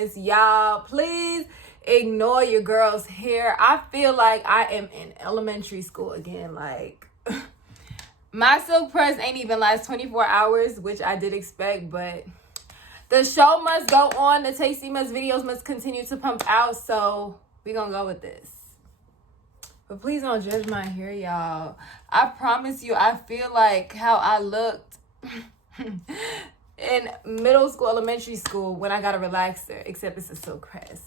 Tastimas. Y'all, please ignore your girl's hair. I feel like I am in elementary school again. Like, my silk press ain't even last 24 hours, which I did expect, but the show must go on. The Tastimas videos must continue to pump out, so we gonna go with this. But please don't judge my hair, y'all. I promise you, I feel like how I looked in middle school, elementary school when I got a relaxer, except it's a silk press.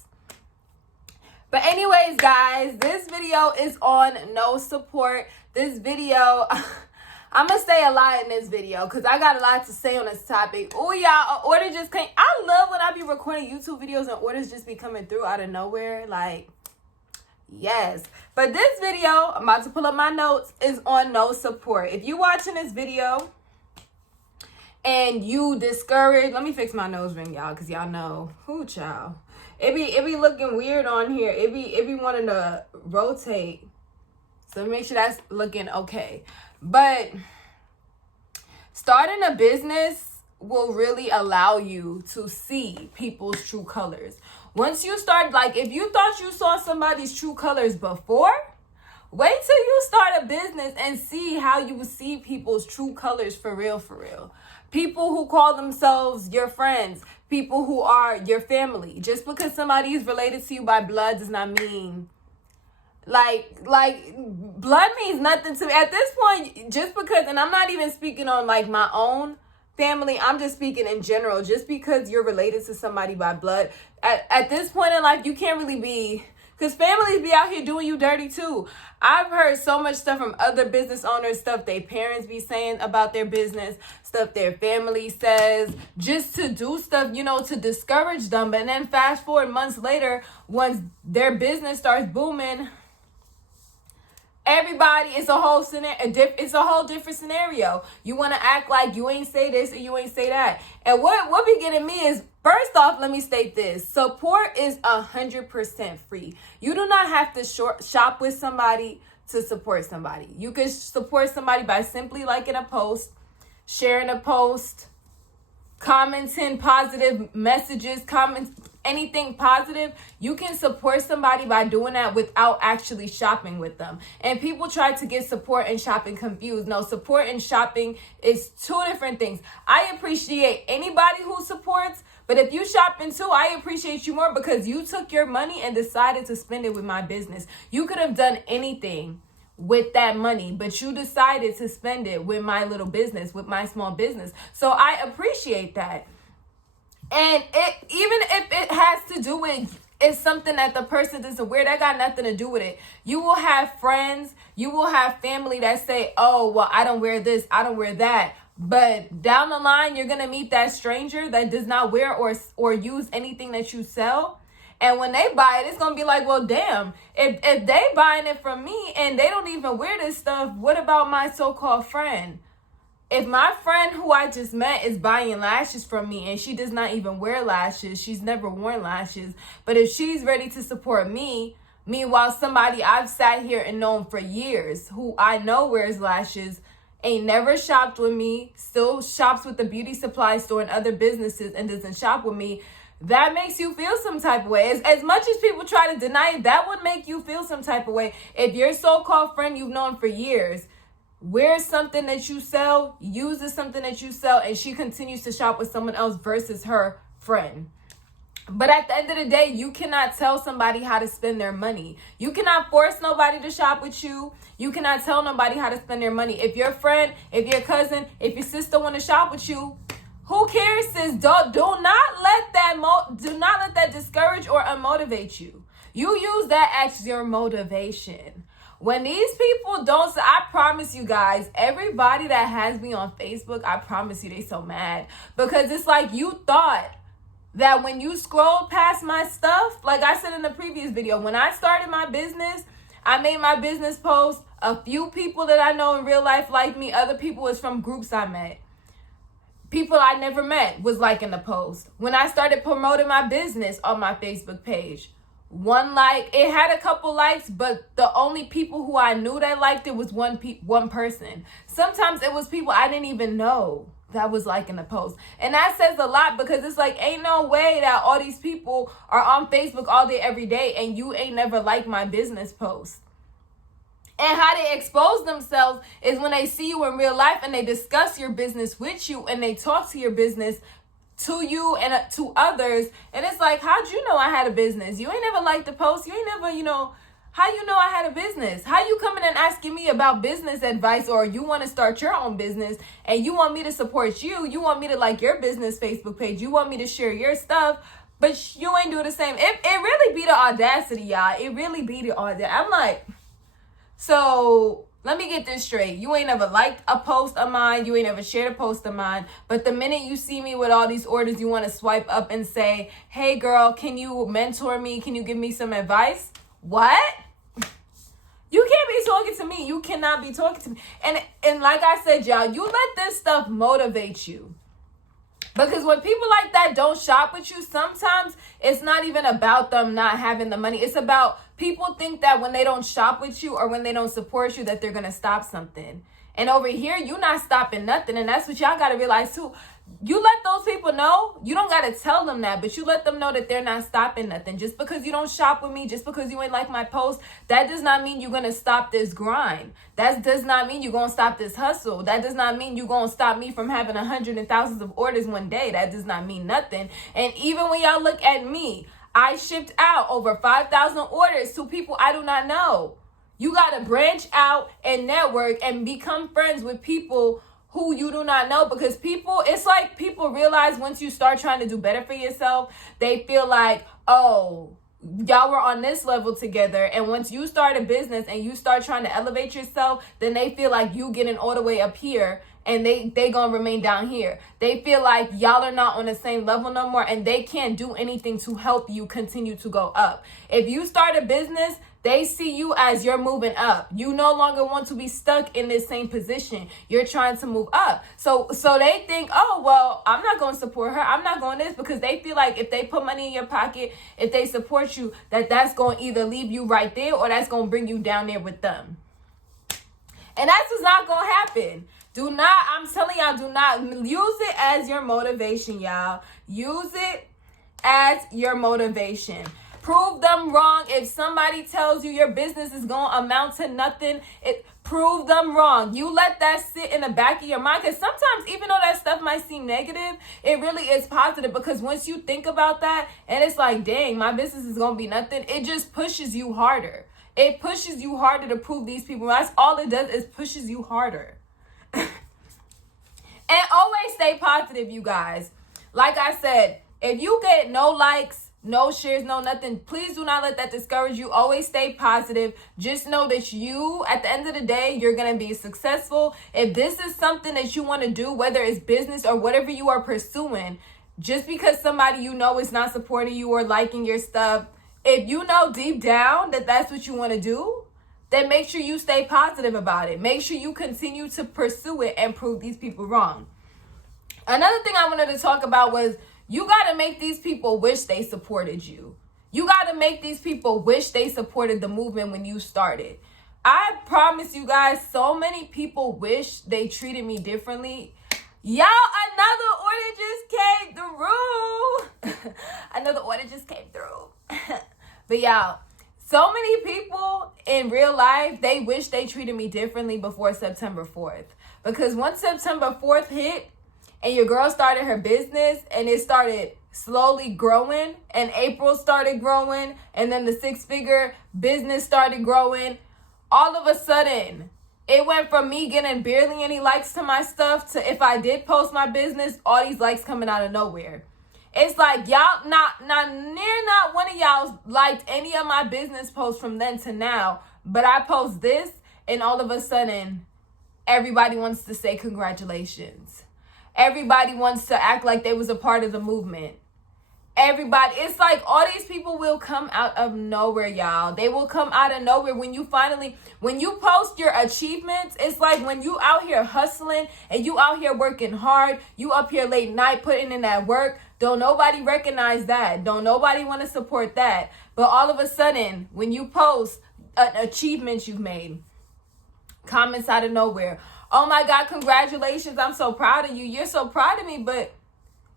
But anyways, guys, this video is on no support. This video, I'm going to say a lot in this video because I got a lot to say on this topic. Oh, y'all, an order just came. I love when I be recording YouTube videos and orders just be coming through out of nowhere. Like, yes. But this video, I'm about to pull up my notes, is on no support. If you watching this video and you discouraged, let me fix my nose ring, y'all, because y'all know, who child. It be looking weird on here. It be wanting to rotate. So make sure that's looking okay. But starting a business will really allow you to see people's true colors. Once you start, like, if you thought you saw somebody's true colors before, wait till you start a business and see how you see people's true colors for real, for real. People who call themselves your friends, people who are your family. Just because somebody is related to you by blood does not mean, like blood means nothing to me. At this point, just because, and I'm not even speaking on like my own family, I'm just speaking in general. Just because you're related to somebody by blood, at this point in life, you can't really be, because families be out here doing you dirty too. I've heard so much stuff from other business owners, stuff their parents be saying about their business, stuff their family says, just to do stuff, you know, to discourage them. But then fast forward months later, once their business starts booming, everybody, it's a whole different scenario. You want to act like you ain't say this or you ain't say that. And what be getting me is, first off, let me state this. Support is 100% free. You do not have to shop with somebody to support somebody. You can support somebody by simply liking a post, sharing a post, commenting positive messages, anything positive. You can support somebody by doing that without actually shopping with them. And people try to get support and shopping confused. No, support and shopping is two different things. I appreciate anybody who supports, but if you shopping too, I appreciate you more because you took your money and decided to spend it with my business. You could have done anything with that money, but you decided to spend it with my little business, with my small business. So I appreciate that. And even if it has to do with, it's something that the person doesn't wear, that got nothing to do with it. You will have friends, you will have family that say, oh, well, I don't wear this, I don't wear that. But down the line, you're going to meet that stranger that does not wear or use anything that you sell. And when they buy it, it's going to be like, well, damn, if they buying it from me and they don't even wear this stuff, what about my so-called friend? If my friend who I just met is buying lashes from me and she does not even wear lashes, she's never worn lashes, but if she's ready to support me, meanwhile somebody I've sat here and known for years who I know wears lashes, ain't never shopped with me, still shops with the beauty supply store and other businesses and doesn't shop with me, that makes you feel some type of way. As much as people try to deny it, that would make you feel some type of way. If your so-called friend you've known for years wears something that you sell, uses something that you sell, and she continues to shop with someone else versus her friend. But at the end of the day, you cannot tell somebody how to spend their money. You cannot force nobody to shop with you. You cannot tell nobody how to spend their money. If your friend, if your cousin, if your sister want to shop with you, who cares, sis? Do not let that discourage or unmotivate you. You use that as your motivation. When these people don't, I promise you guys, everybody that has me on Facebook, I promise you they so mad. Because it's like you thought that when you scroll past my stuff, like I said in the previous video, when I started my business, I made my business post. A few people that I know in real life like me, other people is from groups I met. People I never met was liking the post. When I started promoting my business on my Facebook page, one like, it had a couple likes, but the only people who I knew that liked it was one person. Sometimes it was people I didn't even know that was liking the post. And that says a lot, because it's like, ain't no way that all these people are on Facebook all day, every day, and you ain't never liked my business post. And how they expose themselves is when they see you in real life and they discuss your business with you and they talk to your business to you and to others. And it's like, how'd you know I had a business? You ain't never liked the post. You ain't never, how you know I had a business? How you coming and asking me about business advice, or you want to start your own business and you want me to support you? You want me to like your business Facebook page. You want me to share your stuff, but you ain't do the same. It really be the audacity, y'all. It really be the audacity. I'm like, so let me get this straight. You ain't never liked a post of mine. You ain't never shared a post of mine. But the minute you see me with all these orders, you want to swipe up and say, hey, girl, can you mentor me? Can you give me some advice? What? You can't be talking to me. You cannot be talking to me. And like I said, y'all, you let this stuff motivate you. Because when people like that don't shop with you, sometimes it's not even about them not having the money. It's about people think that when they don't shop with you or when they don't support you, that they're going to stop something. And over here, you're not stopping nothing. And that's what y'all got to realize too. You let those people know. You don't got to tell them that, but you let them know that they're not stopping nothing. Just because you don't shop with me, just because you ain't like my post, that does not mean you're going to stop this grind. That does not mean you're going to stop this hustle. That does not mean you're going to stop me from having hundreds and thousands of orders one day. That does not mean nothing. And even when y'all look at me, I shipped out over 5,000 orders to people I do not know. You got to branch out and network and become friends with people who you do not know, because it's like people realize once you start trying to do better for yourself, they feel like, oh, y'all were on this level together. And once you start a business and you start trying to elevate yourself, then they feel like you getting all the way up here and they gonna remain down here. They feel like y'all are not on the same level no more, and they can't do anything to help you continue to go up. If you start a business, they see you as you're moving up. You no longer want to be stuck in this same position. You're trying to move up. So they think, oh, well, I'm not going to support her. I'm not going this, because they feel like if they put money in your pocket, if they support you, that's going to either leave you right there or that's going to bring you down there with them. And that's what's not going to happen. I'm telling y'all, do not use it as your motivation, y'all. Use it as your motivation. Prove them wrong. If somebody tells you your business is going to amount to nothing, prove them wrong. You let that sit in the back of your mind, because sometimes even though that stuff might seem negative, it really is positive, because once you think about that and it's like, dang, my business is going to be nothing, it just pushes you harder. It pushes you harder to prove these people. That's all it does, is pushes you harder. And always stay positive, you guys. Like I said, if you get no likes, no shares, no nothing, please do not let that discourage you. Always stay positive. Just know that you, at the end of the day, you're going to be successful. If this is something that you want to do, whether it's business or whatever you are pursuing, just because somebody you know is not supporting you or liking your stuff, if you know deep down that that's what you want to do, then make sure you stay positive about it. Make sure you continue to pursue it and prove these people wrong. Another thing I wanted to talk about was, you got to make these people wish they supported you. You got to make these people wish they supported the movement when you started. I promise you guys, so many people wish they treated me differently. Y'all, another order just came through. Another order just came through. But y'all, so many people in real life, they wish they treated me differently before September 4th. Because once September 4th hit, and your girl started her business and it started slowly growing, and April started growing, and then the 6-figure business started growing, all of a sudden, it went from me getting barely any likes to my stuff to, if I did post my business, all these likes coming out of nowhere. It's like y'all, not one of y'all liked any of my business posts from then to now, but I post this and all of a sudden, everybody wants to say congratulations. Everybody wants to act like they was a part of the movement. Everybody, it's like all these people will come out of nowhere, y'all. They will come out of nowhere when you post your achievements. It's like when you out here hustling and you out here working hard, you up here late night putting in that work. Don't nobody recognize that. Don't nobody want to support that. But all of a sudden, when you post an achievement you've made, comments out of nowhere. Oh my God, congratulations. I'm so proud of you. You're so proud of me, but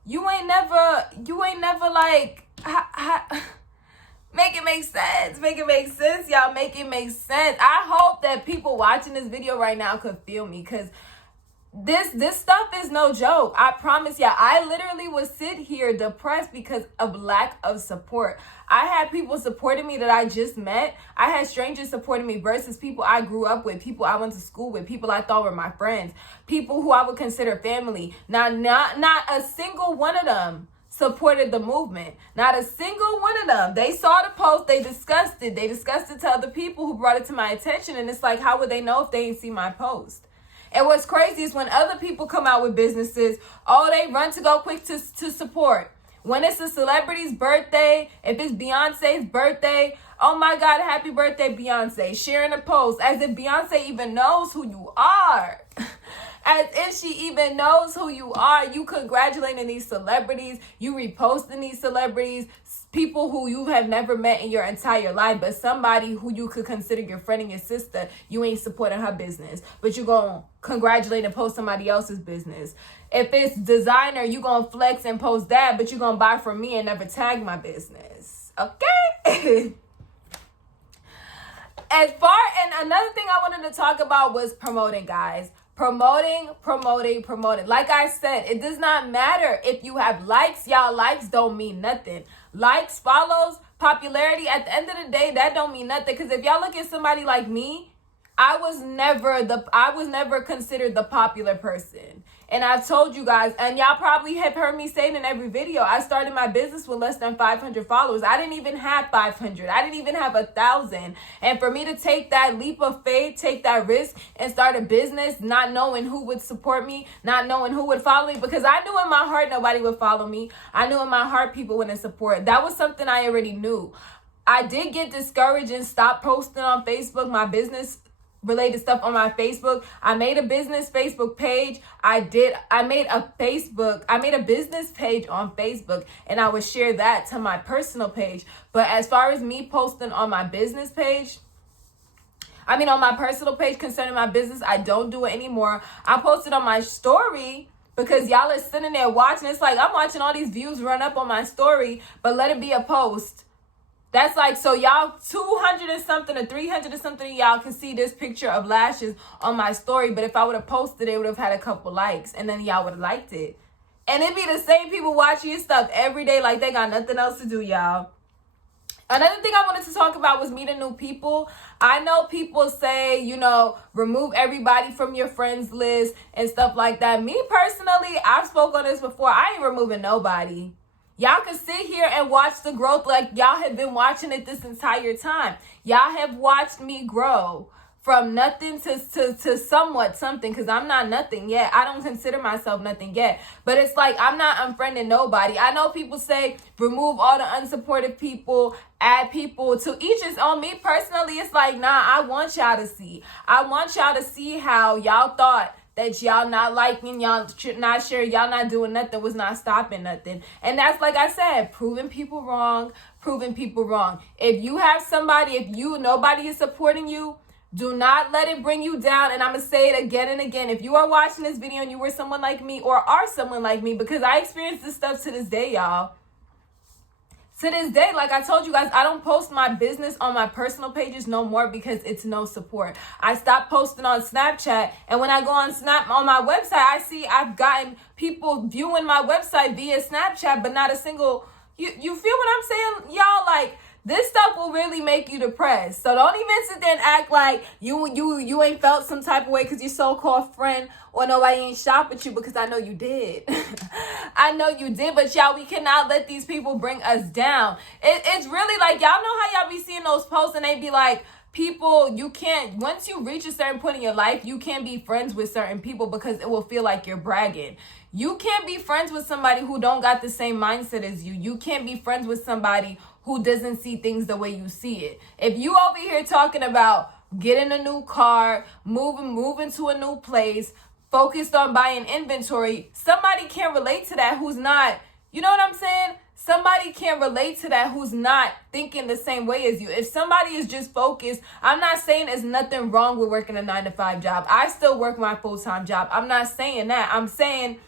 you ain't never like, make it make sense. Make it make sense, y'all. Make it make sense. I hope that people watching this video right now could feel me, because this stuff is no joke. I promise y'all. I literally would sit here depressed because of lack of support. I had people supporting me that I just met. I had strangers supporting me versus people I grew up with, people I went to school with, people I thought were my friends, people who I would consider family. Now, not a single one of them supported the movement. Not a single one of them. They saw the post, they discussed it. They discussed it to other people who brought it to my attention, and it's like, how would they know if they ain't see my post? And what's crazy is when other people come out with businesses, oh, they run to go quick to support. When it's a celebrity's birthday, if it's Beyonce's birthday, oh my God, happy birthday, Beyonce. Sharing a post as if Beyonce even knows who you are. As if she even knows who you are. You congratulating these celebrities. You reposting these celebrities. People who you have never met in your entire life, but somebody who you could consider your friend and your sister, you ain't supporting her business, but you gonna congratulate and post somebody else's business. If it's designer, you gonna flex and post that, but you gonna buy from me and never tag my business. Okay? And another thing I wanted to talk about was promoting, guys. Promoting. Like I said, it does not matter if you have likes. Y'all, likes don't mean nothing. Likes, follows, popularity, at the end of the day, that don't mean nothing. Because if y'all look at somebody like me, I was never considered the popular person. And I've told you guys, and y'all probably have heard me say it in every video, I started my business with less than 500 followers. I didn't even have 500. I didn't even have 1,000. And for me to take that leap of faith, take that risk, and start a business, not knowing who would support me, not knowing who would follow me, because I knew in my heart nobody would follow me. I knew in my heart people wouldn't support. That was something I already knew. I did get discouraged and stopped posting on Facebook, my business related stuff on my Facebook. I made a business Facebook page. I made a business page on Facebook, and I would share that to my personal page. But as far as me posting on my business page, on my personal page concerning my business, I don't do it anymore. I posted on my story because y'all are sitting there watching. It's like I'm watching all these views run up on my story, but let it be a post. That's like, so y'all 200 and something or 300 and something of y'all can see this picture of lashes on my story. But if I would have posted it, it would have had a couple likes, and then y'all would have liked it. And it'd be the same people watching your stuff every day like they got nothing else to do, y'all. Another thing I wanted to talk about was meeting new people. I know people say, remove everybody from your friends list and stuff like that. Me personally, I've spoken on this before. I ain't removing nobody. Y'all can sit here and watch the growth like y'all have been watching it this entire time. Y'all have watched me grow from nothing to somewhat something, because I'm not nothing yet. I don't consider myself nothing yet. But it's like I'm not unfriending nobody. I know people say remove all the unsupportive people, add people, to each his own. Me personally, it's like, nah, I want y'all to see. I want y'all to see how y'all thought that y'all not liking, y'all not sharing, y'all not doing nothing was not stopping nothing. And that's, like I said, proving people wrong. If you have somebody, nobody is supporting you, do not let it bring you down. And I'm going to say it again and again. If you are watching this video and you were someone like me or are someone like me, because I experienced this stuff to this day, y'all. To this day, like I told you guys, I don't post my business on my personal pages no more because it's no support. I stopped posting on Snapchat, and when I go on my website, I see I've gotten people viewing my website via Snapchat, but not a single. You feel what I'm saying, y'all? Like, this stuff will really make you depressed. So don't even sit there and act like you ain't felt some type of way because your so-called friend or nobody ain't shop with you, because I know you did. I know you did, but y'all, we cannot let these people bring us down. It's really like, y'all know how y'all be seeing those posts and they be like, people, you can't, once you reach a certain point in your life, you can't be friends with certain people because it will feel like you're bragging. You can't be friends with somebody who don't got the same mindset as you. You can't be friends with somebody who doesn't see things the way you see it. If you over here talking about getting a new car, moving to a new place, focused on buying inventory, somebody can't relate to that who's not, you know what I'm saying? somebody can't relate to that who's not thinking the same way as you. If somebody is just focused, I'm not saying there's nothing wrong with working a 9-to-5 job. I still work my full-time job. I'm not saying that. I'm saying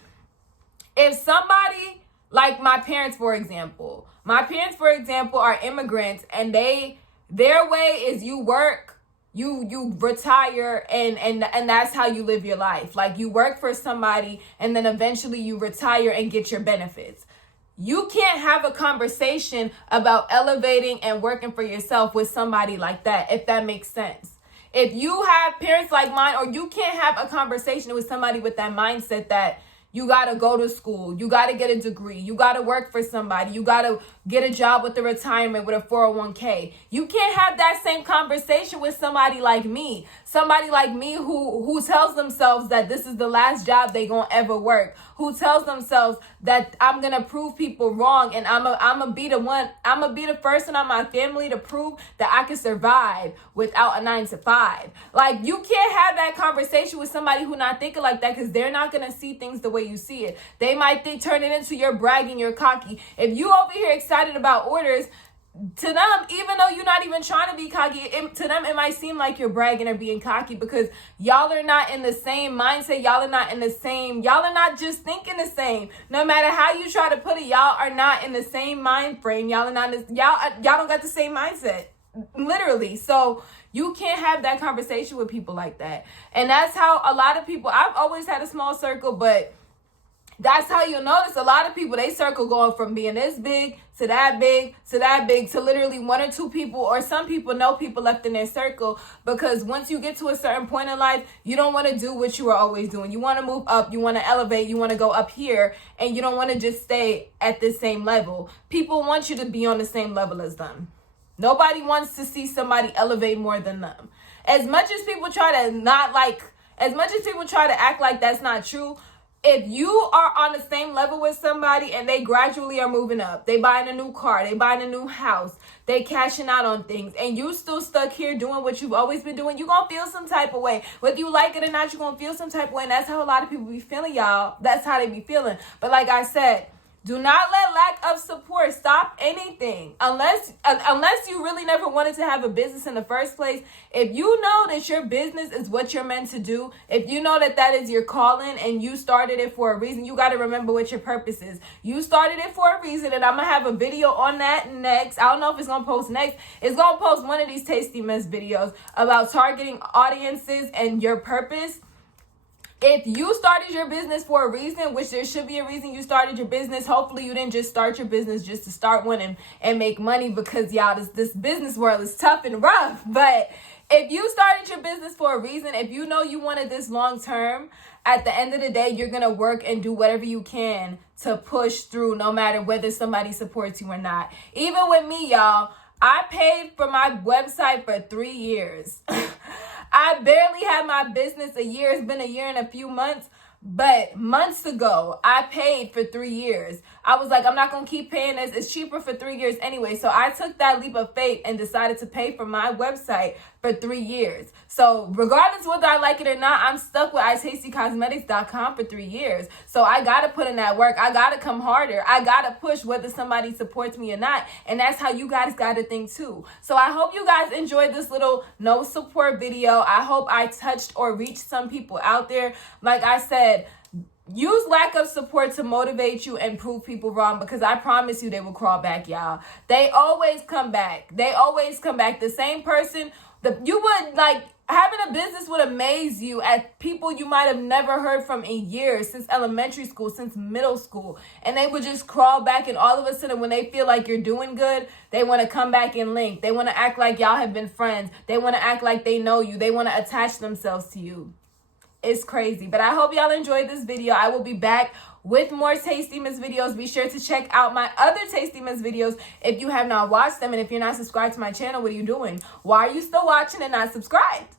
if somebody, like my parents, for example, are immigrants, and their way is you work, you retire, and that's how you live your life. Like, you work for somebody and then eventually you retire and get your benefits. You can't have a conversation about elevating and working for yourself with somebody like that, if that makes sense. If you have parents like mine, or you can't have a conversation with somebody with that mindset that you got to go to school, you got to get a degree, you got to work for somebody, you got to get a job with a retirement with a 401k. You can't have that same conversation with somebody like me who tells themselves that this is the last job they gonna ever work, who tells themselves that I'm gonna prove people wrong, and I'm gonna be the first one in my family to prove that I can survive without a 9-to-5. Like, you can't have that conversation with somebody who not thinking like that, because they're not gonna see things the way you see it. They might turn it into you're bragging, you're cocky. If you over here excited about orders, to them, even though you're not even trying to be cocky, to them it might seem like you're bragging or being cocky, because y'all are not in the same mindset. Y'all are not just thinking the same. No matter how you try to put it, y'all are not in the same mind frame. Y'all don't got the same mindset, literally. So you can't have that conversation with people like that. And that's how a lot of people, I've always had a small circle, but that's how you'll notice a lot of people, they circle going from being this big to that big to that big to literally 1 or 2 people, or some people, no people left in their circle. Because once you get to a certain point in life, you don't want to do what you were always doing. You want to move up, you want to elevate, you want to go up here, and you don't want to just stay at the same level. People want you to be on the same level as them. Nobody wants to see somebody elevate more than them. As much as people try to act like that's not true, if you are on the same level with somebody and they gradually are moving up, they buying a new car, they buying a new house, they cashing out on things, and you still stuck here doing what you've always been doing, you're going to feel some type of way. Whether you like it or not, you're going to feel some type of way. And that's how a lot of people be feeling, y'all. That's how they be feeling. But like I said, do not let lack of support stop anything. Unless you really never wanted to have a business in the first place. If you know that your business is what you're meant to do, if you know that that is your calling and you started it for a reason, you got to remember what your purpose is. You started it for a reason, and I'm going to have a video on that next. I don't know if it's going to post next. It's going to post one of these Tastimas videos about targeting audiences and your purpose. If you started your business for a reason, which there should be a reason you started your business, hopefully you didn't just start your business just to start one and make money, because y'all, this business world is tough and rough. But if you started your business for a reason, if you know you wanted this long term, at the end of the day, you're going to work and do whatever you can to push through, no matter whether somebody supports you or not. Even with me, y'all, I paid for my website for 3 years. I barely had my business a year. It's been a year and a few months. But months ago, I paid for 3 years. I was like, I'm not going to keep paying this. It's cheaper for 3 years anyway. So I took that leap of faith and decided to pay for my website for 3 years. So regardless whether I like it or not, I'm stuck with itastycosmetics.com for 3 years. So I got to put in that work. I got to come harder. I got to push whether somebody supports me or not. And that's how you guys got to think too. So I hope you guys enjoyed this little no support video. I hope I touched or reached some people out there. Like I said, use lack of support to motivate you and prove people wrong, because I promise you they will crawl back, y'all. They always come back. They always come back. The same person, you would like having a business would amaze you at people you might have never heard from in years, since elementary school, since middle school. And they would just crawl back, and all of a sudden when they feel like you're doing good, they want to come back and link. They want to act like y'all have been friends. They want to act like they know you. They want to attach themselves to you. It's crazy. But I hope y'all enjoyed this video. I will be back with more Tastimas videos. Be sure to check out my other Tastimas videos if you have not watched them. And if you're not subscribed to my channel, what are you doing? Why are you still watching and not subscribed?